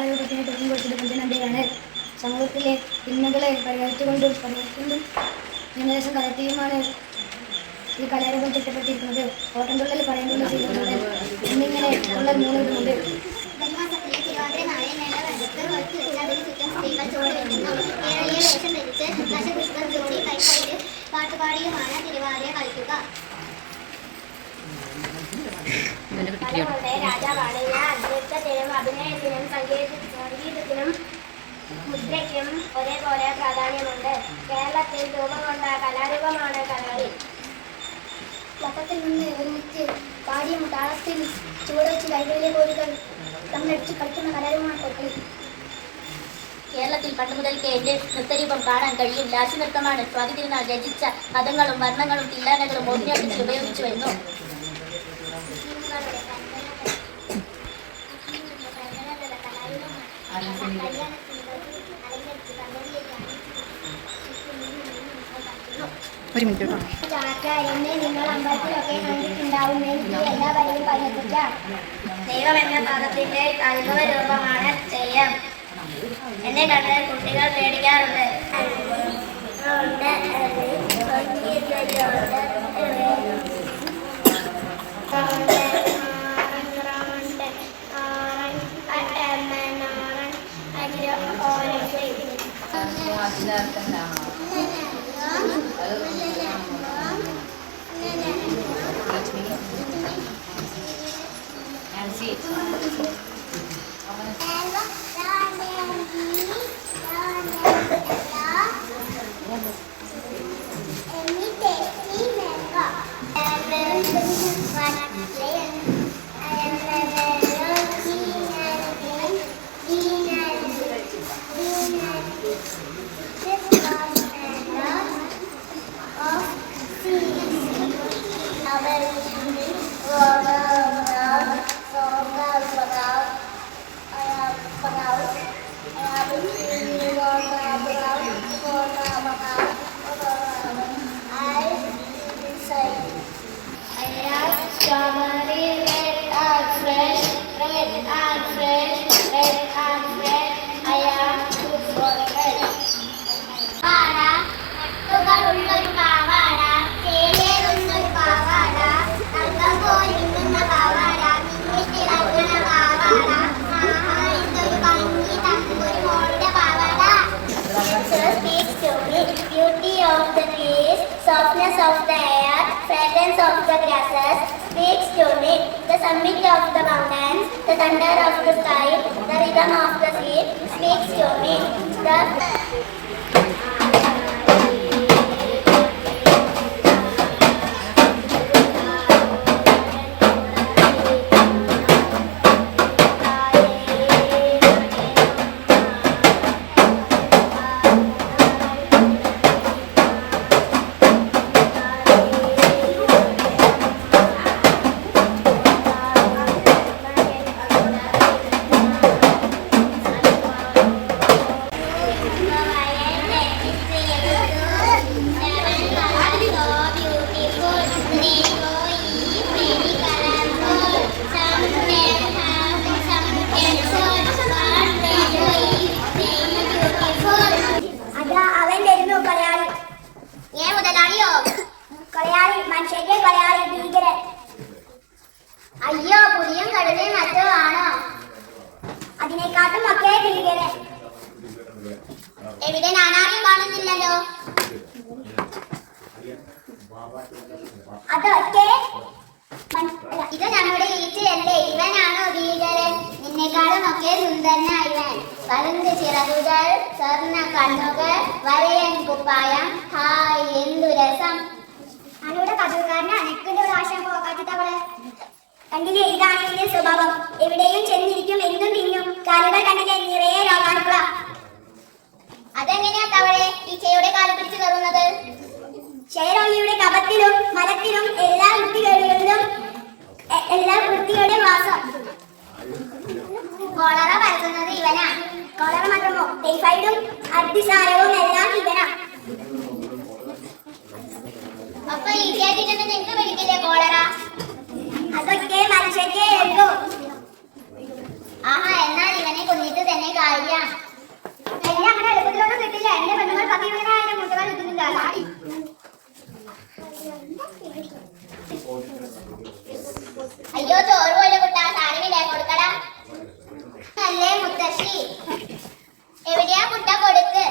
കലാരൂപത്തിന് തുടക്കം കൊടുത്തത് കുഞ്ചൻ നമ്പ്യാരാണ്. സമൂഹത്തിലെ തിന്മകളെ പരിഹരിച്ചുകൊണ്ടും ജനദേശം കലർത്തിയുമാണ് ഈ കലാരൂപം ചിട്ടപ്പെട്ടിരിക്കുന്നത്. ഓട്ടംതുള്ളൽ, പടയംതുള്ളൽ, സീതത്തുള്ളൽ എന്നിങ്ങനെ തുള്ളൽ 3 വിധമുണ്ട്. പാട്ടുപാടിയുമാണ് തിരുവാതിര കളിക്കുക. രാജാവാണ്. ഞാൻ നൃത്തത്തിനും അഭിനയത്തിനും സംഗീതത്തിനും മുദ്രയ്ക്കും ഒരേപോലെ പ്രാധാന്യമുണ്ട്. കേരളത്തിൽ രൂപം കൊണ്ട കലാരൂപമാണ് കഥകളി. വട്ടത്തിൽ നിന്ന് ഒരുമിച്ച് പാടിയും താളത്തിൽ ചുവടുവെച്ച് കൈകളിലെ കോലുകൾ തമ്മിലടിച്ച് കളിക്കുന്ന കലാരൂപമാണ് കൊക്കളി. കേരളത്തിൽ പണ്ട് മുതൽക്കേ എന്റെ നൃത്തരൂപം കാണാൻ കഴിയും. ലാസ്യനൃത്തമാണ്. സ്വാതി തിരുനാൾ രചിച്ച പദങ്ങളും വർണ്ണങ്ങളും തില്ലാനകളും മോഹിനിയാട്ടത്തിൽ ഉപയോഗിച്ചു വരുന്നു. ഒരു മിനിറ്റ് കേട്ടോ. എന്നെ നിങ്ങൾ അമ്പലത്തിലൊക്കെ കണ്ടിട്ടുണ്ടാവുമെങ്കിൽ എല്ലാ വരെയും പരിഹരിക്കാം. ദൈവം എന്ന പദത്തിന്റെ അനുഭവ രൂപമാണ് തെയ്യം. എന്നെ കണ്ട് കുട്ടികൾ പേടിക്കാറുണ്ട്. Softness of the air, fragrance of the grasses speaks to me. The summit of the mountains, the thunder of the sky, the rhythm of the sea speaks to me. അയ്യോ, പുലിയും കടുവയും മറ്റോ ആണോ? അതിനെക്കാട്ടും ഒക്കെ ഭീകരൻ. എവിടെ ഞാനാരെയും കാണുന്നില്ലല്ലോ. അതൊക്കെ ഇത് നമ്മുടെ ഈച്ചയല്ലേ? ഇവനാണോ ഭീകരൻ? നിന്നെക്കാളും ഒക്കെ സുന്ദരനാ ഇവൻ. പരുന്ത് ചിറകുകൾ, സ്വർണ്ണ കണ്ണുകൾ, വരയൻ കുപ്പായം. ഹായ്, എന്തു രസം. അവളുടെ കഥകാരനെ അനക്കിന്റെ പ്രാവശ്യം പോകാത്തവള് കണ്ടില്ലേ? ഇതാണ് ഇതിന്റെ സ്വഭാവം. എവിടെയും ചെന്നിരിക്കും, എന്നും തിന്നും. കാലുകൾ കണ്ടില്ലേ? നിറയെ രോഗാണുക്കള. അതെങ്ങനെയാ തവളെ ഈച്ചയുടെ കാല് പിടിച്ചു കയറുന്നത്? ക്ഷയരോഗിയുടെ കഫത്തിലും മലത്തിലും എല്ലാ വൃത്തികളുടെ വാസം. കോളറ പരത്തുന്നത് ഇവനാ. കോളറ മാത്രമോ, ടൈഫോയിഡും അതിസാരവും എല്ലാം ഇവനാ. അപ്പൊ ഈച്ചയായിട്ട് നിനക്ക് പിടിക്കില്ലേ കോളറ? അതൊക്കെ മനുഷ്യർക്കേ ഉള്ളൂ. ആഹാ, എന്നാൽ ഇവനെ കൊന്നിട്ട് തന്നെ മുത്തശ്ശി എവിടെയാ മുട്ട കൊടുക്ക്?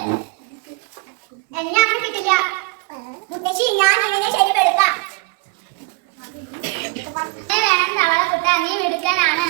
എന്നെ അങ്ങനെ കിട്ടില്ല മുത്തശ്ശി, ഞാൻ ഇങ്ങനെ ശരിപ്പെടുക്കാം. വേണം തവള കുട്ട, നീ മിടുക്കനാണ്.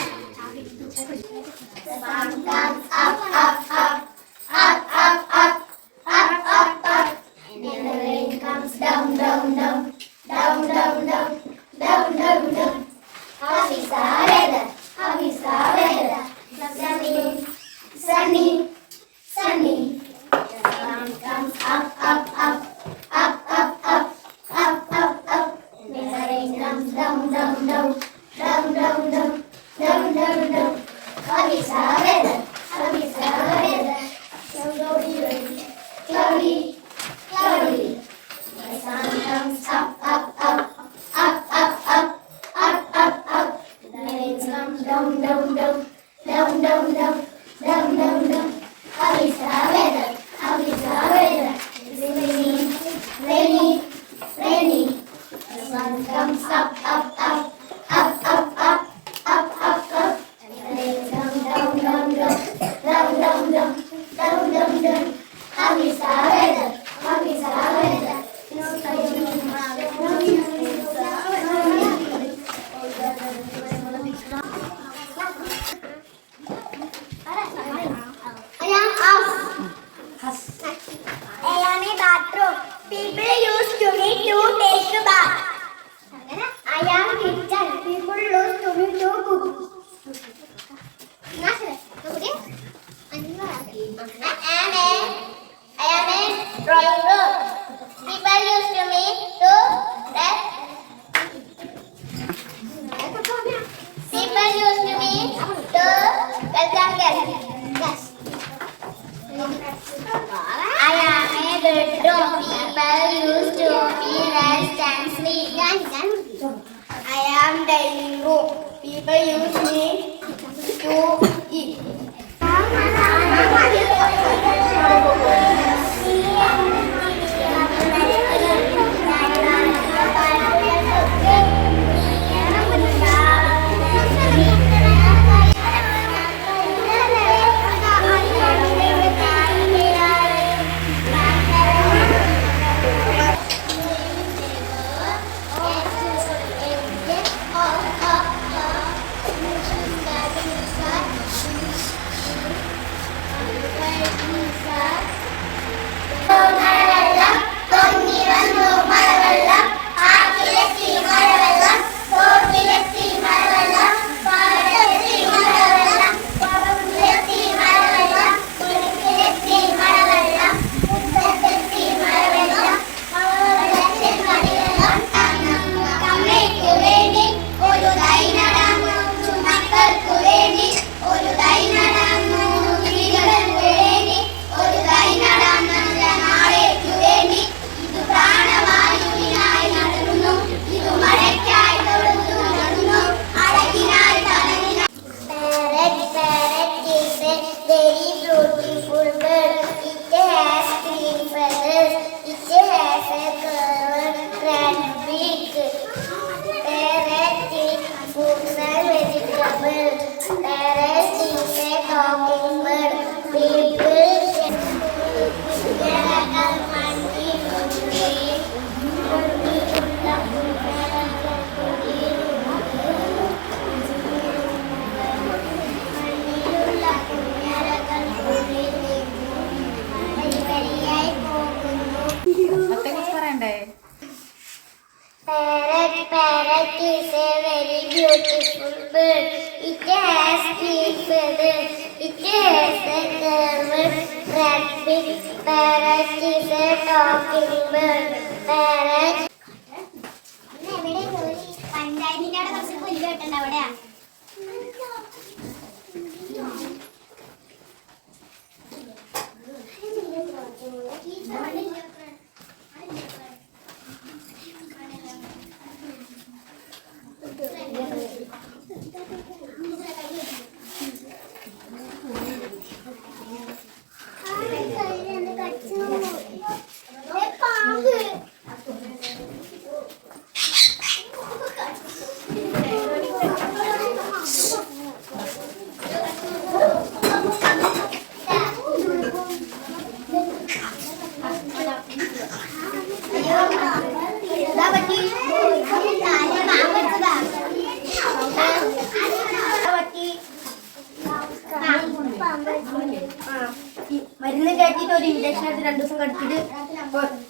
മരുന്ന് കയറ്റിയിട്ട് ഒരു ഇഞ്ചക്ഷൻ എടുത്ത് 2 ദിവസം കടത്തിയിട്ട്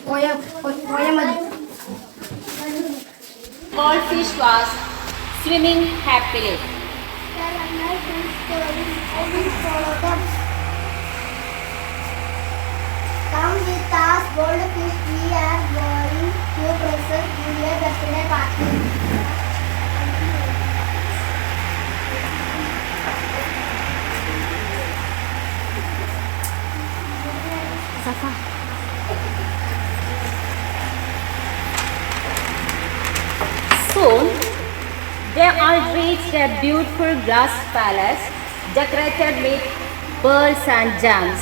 പോയാൽ മതി. Goldfish was swimming happily. Come with us, Goldfish. We are going to present your birthday party. Soon, they all reached a beautiful glass palace decorated with pearls and gems.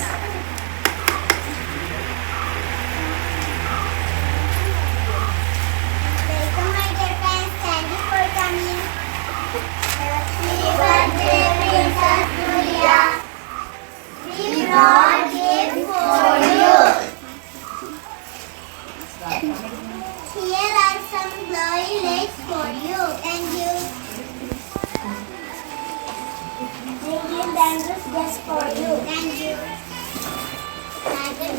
Welcome, my dear friends. Thank you for coming. Happy birthday, Princess Julia. We brought gifts for you. Here are some glowing lights for you. Thank you. Bringing dangerous gifts for you. Thank you. Thank you.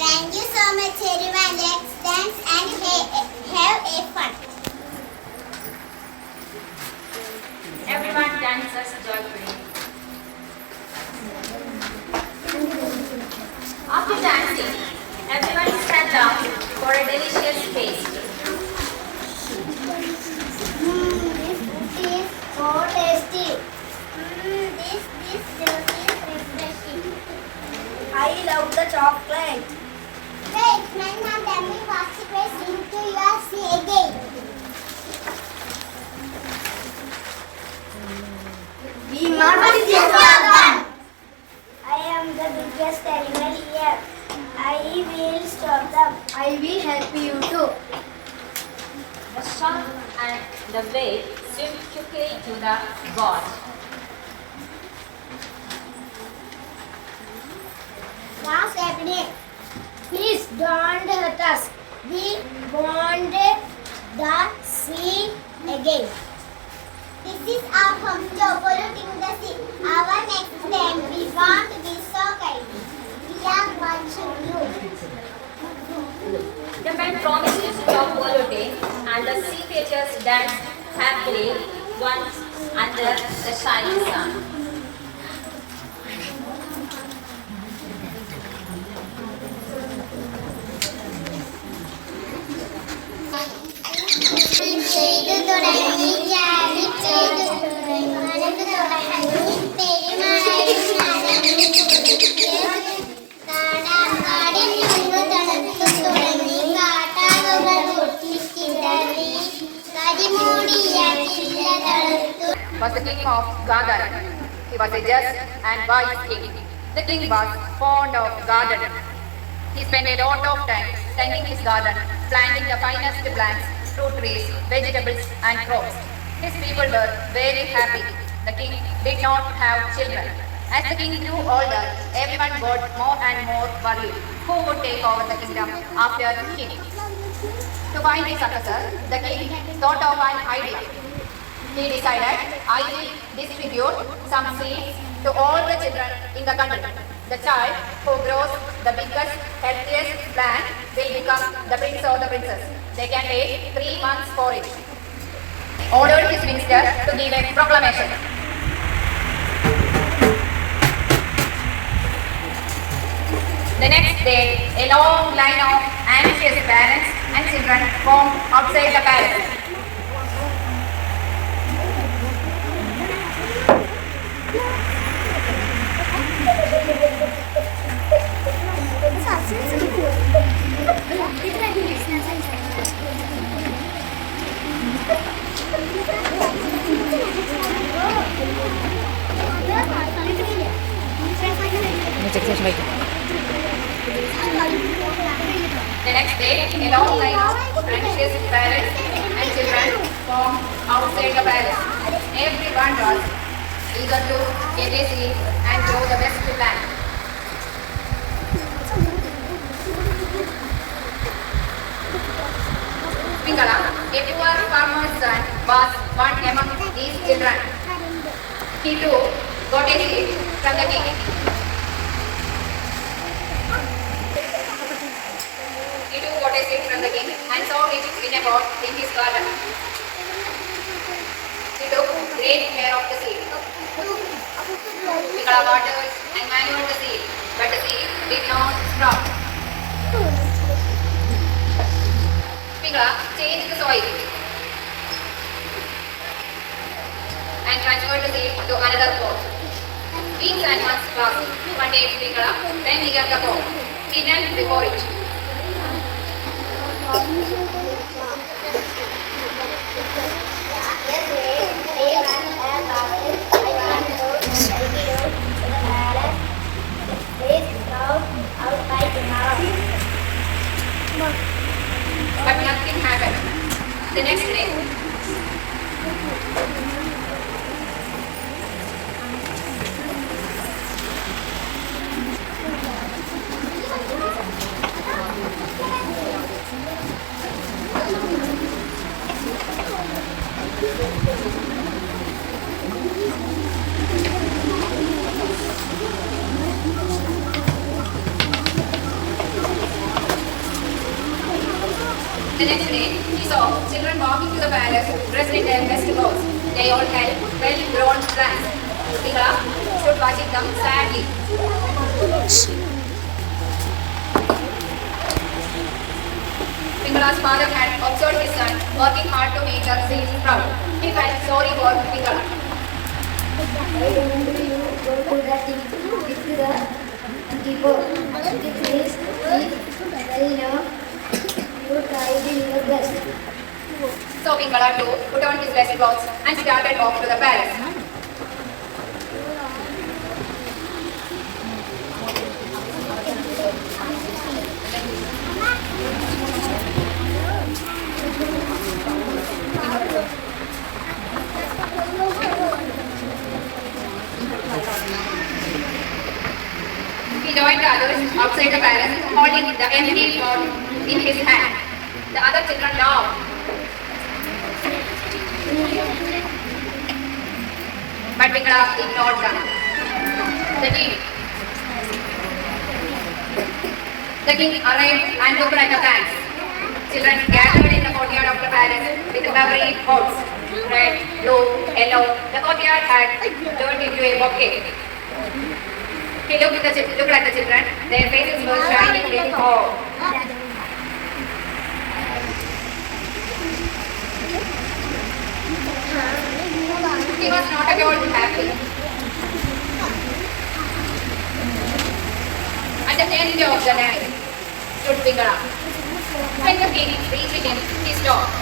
Thank you so much, everyone. Let's dance and have a fun. Everyone dances joyfully. After dancing, everyone sat down for a delicious feast. This food is so tasty. This juice is refreshing. I love the chocolate. Wait, my mom, tell me what's the best thing to your see again. We must I am the biggest animal here. I will stop them. I will help you too. The shark and the whale swim quickly to the boat. What's happening? Please don't hurt us. We want the sea again. This is our home job, polluting the sea. Our next name, we want to be so kind. We are watching you. The man promised to stop polluting, and the sea creatures danced happily once under the shining sun. ചെയ്തു തുടങ്ങി ജാതി ചെയ്തു തുടങ്ങി പെരുമാറും കാടിൽ നിന്ന് തണുത്തു തുടങ്ങി കാട്ടാളുകൾ പൊട്ടിച്ചിതറി കരിമൂടിയ ചില്ല തണുത്തു. Was the king of Gadara. He was a just and wise king. The king was fond of gardening. He spent a lot of time tending his garden, planting the finest plants, fruit trees, vegetables and crops. His people were very happy. The king did not have children. As the king grew older, everyone got more and more worried who would take over the kingdom after him. To find a successor, the king thought of an idea. He decided, I will distribute some seeds to all the children in the country. The child who grows the biggest, healthiest plant will become the prince or the princess. They can wait 3 months for it. Ordered his minister to give a proclamation. The next day, a long line of anxious parents and children formed outside the palace. The next day, a long line of anxious parents and children formed outside the palace. Everyone was eager to get a seat and grow the best plant. Pingala, A poor farmer's son was one among these children. He too got a seed from the king. He too got a seed from the king and sowed it in a pot in his garden. He took great care of the seed. Pingala watered and manured the seed, but the seed did not sprout. Pingala changed the soil and transferred the seed to another pot. Weeks and months passed. One day Pingala then near the pot. He knelt before it. But nothing happened. The next day, he saw children walking to the palace dressed in their best clothes. They all had well-grown plants. Pingala stood watching them sadly. Pingala's father had observed his son working hard to make the seeds sprout. He felt sorry for Pingala. Why don't you go to the king with the keeper? The place well now. You tried your best. So Pingala too put on his best clothes and started off to the palace. He joined the others outside the palace, holding the empty pot in his hand. The other children laughed. But Pingala ignored them. The king arrived and looked at the plants. Children gathered in the courtyard of the palace with every pots, red, blue, yellow. The courtyard had turned into a bouquet. He looked at the children. Their faces were shining with awe. He was not at all happy. At the end of the night stood Pingala. When the king reached him, he stopped.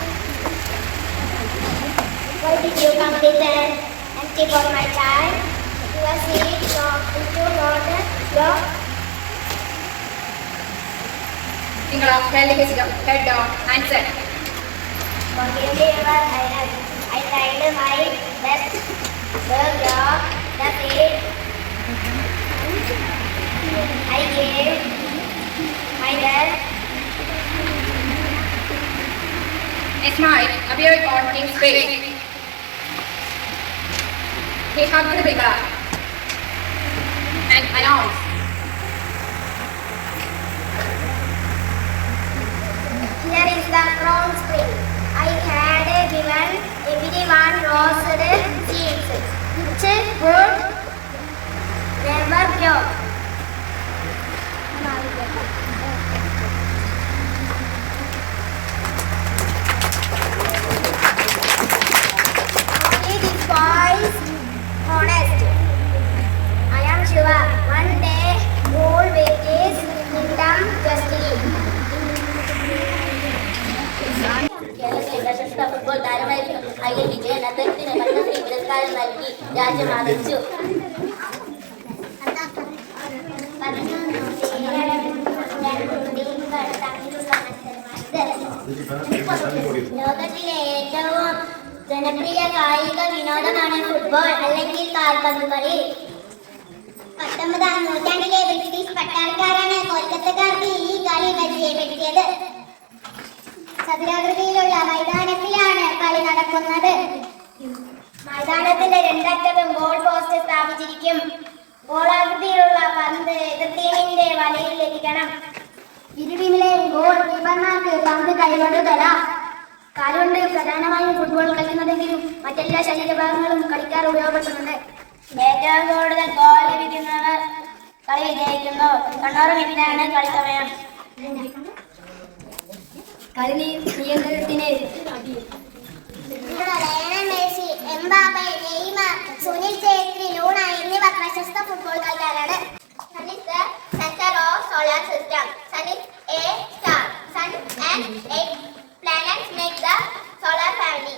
Why did you come this empty for my child? You are seeing into water, dog. Pingala held his head down and said, Forgive me, Your Highness. I tried my best. The dog, the seed. I gave my best. a smile appeared on his face. He hugged Pingala and announced, Here is the crown spring. I had given everyone roasted seeds, which would never grow. Only this boy is honest. I am sure one day rule with his kingdom justly. കേരളത്തിലെ പ്രശസ്ത ഫുട്ബോൾ താരമായിരുന്നു IL വിജയൻ. അദ്ദേഹത്തിന് പത്മശ്രീ പുരസ്കാരം നൽകി രാജ്യം ആദരിച്ചു. ലോകത്തിലെ ഏറ്റവും ജനപ്രിയ കായിക വിനോദമാണ് ഫുട്ബോൾ അല്ലെങ്കിൽ കാൽപന്ത് കളി. 19ാം നൂറ്റാണ്ടിലെ ബ്രിട്ടീഷ് പട്ടാളക്കാരാണ് കൊൽക്കത്തക്കാർക്ക് ഈ കളി പരിചയപ്പെടുത്തിയത്. ചതുരാകൃതിയിലുള്ള മൈതാനത്തിലാണ് കളി നടക്കുന്നത്. മൈതാനത്തിന്റെ രണ്ടറ്റത്തും ഗോൾ പോസ്റ്റ് സ്ഥാപിച്ചിരിക്കും. ഗോളാകൃതിയിലുള്ള പന്ത് എതിർ ടീമിന്റെ വലയിൽ ലഭിക്കണം. ഇരു ടീമിലെയും ഗോൾ കീപ്പർമാർക്ക് പന്ത് കൈകൊണ്ട് തരാം. കാലുകൊണ്ട് പ്രധാനമായും ഫുട്ബോൾ കളിക്കുന്നതെങ്കിലും മറ്റെല്ലാ ശരീരഭാഗങ്ങളും കളിക്കാർ ഉപയോഗപ്പെടുത്തുന്നുണ്ട്. ഏറ്റവും കൂടുതൽ ഗോൾ ലഭിക്കുന്നവർ കളി വിജയിക്കുന്നു. 90 മിനിറ്റാണ് കളി സമയം. കളി നിയന്ത്രണത്തിന് Lionel Messi, Mbappe, Neymar, Sunil Chhetri, ലൂണ എന്നിവർ പ്രശസ്ത ഫുട്ബോൾ കളിക്കാരാണ്. Sun is the center of solar system. Sun is a star. Sun and 8 planets make the solar family.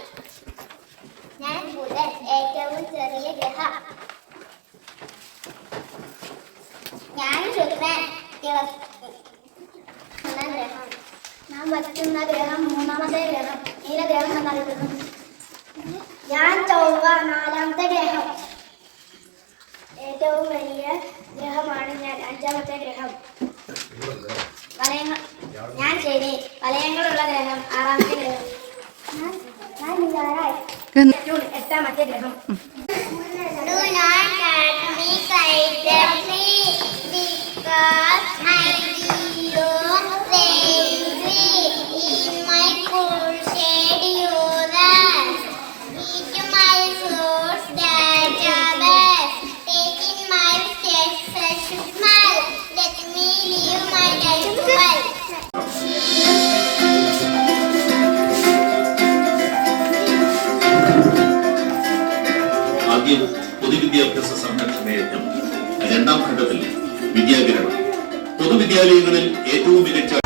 ഞാൻ ബുധൻ, ഏറ്റവും ചെറിയ ഗ്രഹം. ഞാൻ ശുക്രൻ, ഒന്നാം ഗ്രഹം. ഞാൻ വസിക്കുന്ന ഗ്രഹം മൂന്നാമത്തെ ഗ്രഹം, നീലഗ്രഹം എന്നറിയപ്പെടുന്നു. ഞാൻ ചൊവ്വ, നാലാമത്തെ ഗ്രഹം. ഏറ്റവും വലിയ ഗ്രഹമാണ് ഞാൻ, അഞ്ചാമത്തെ ഗ്രഹം. ഞാൻ ശനി, വലയങ്ങളുള്ള ഗ്രഹം, ആറാമത്തെ ഗ്രഹം. ഞാൻ ഞായറാഴ്ച, എട്ടാമത്തെ ഗ്രഹം. Do not cut me tightly because I will safely in my cool shady others. Eat my fruits that are best. Take in my steps fresh smell. Let me live my life well. ആദ്യം പൊതുവിദ്യാഭ്യാസ സംരക്ഷണ യജ്ഞം, രണ്ടാം ഘട്ടത്തിൽ വിദ്യാകിരണം. പൊതുവിദ്യാലയങ്ങളിൽ ഏറ്റവും മികച്ച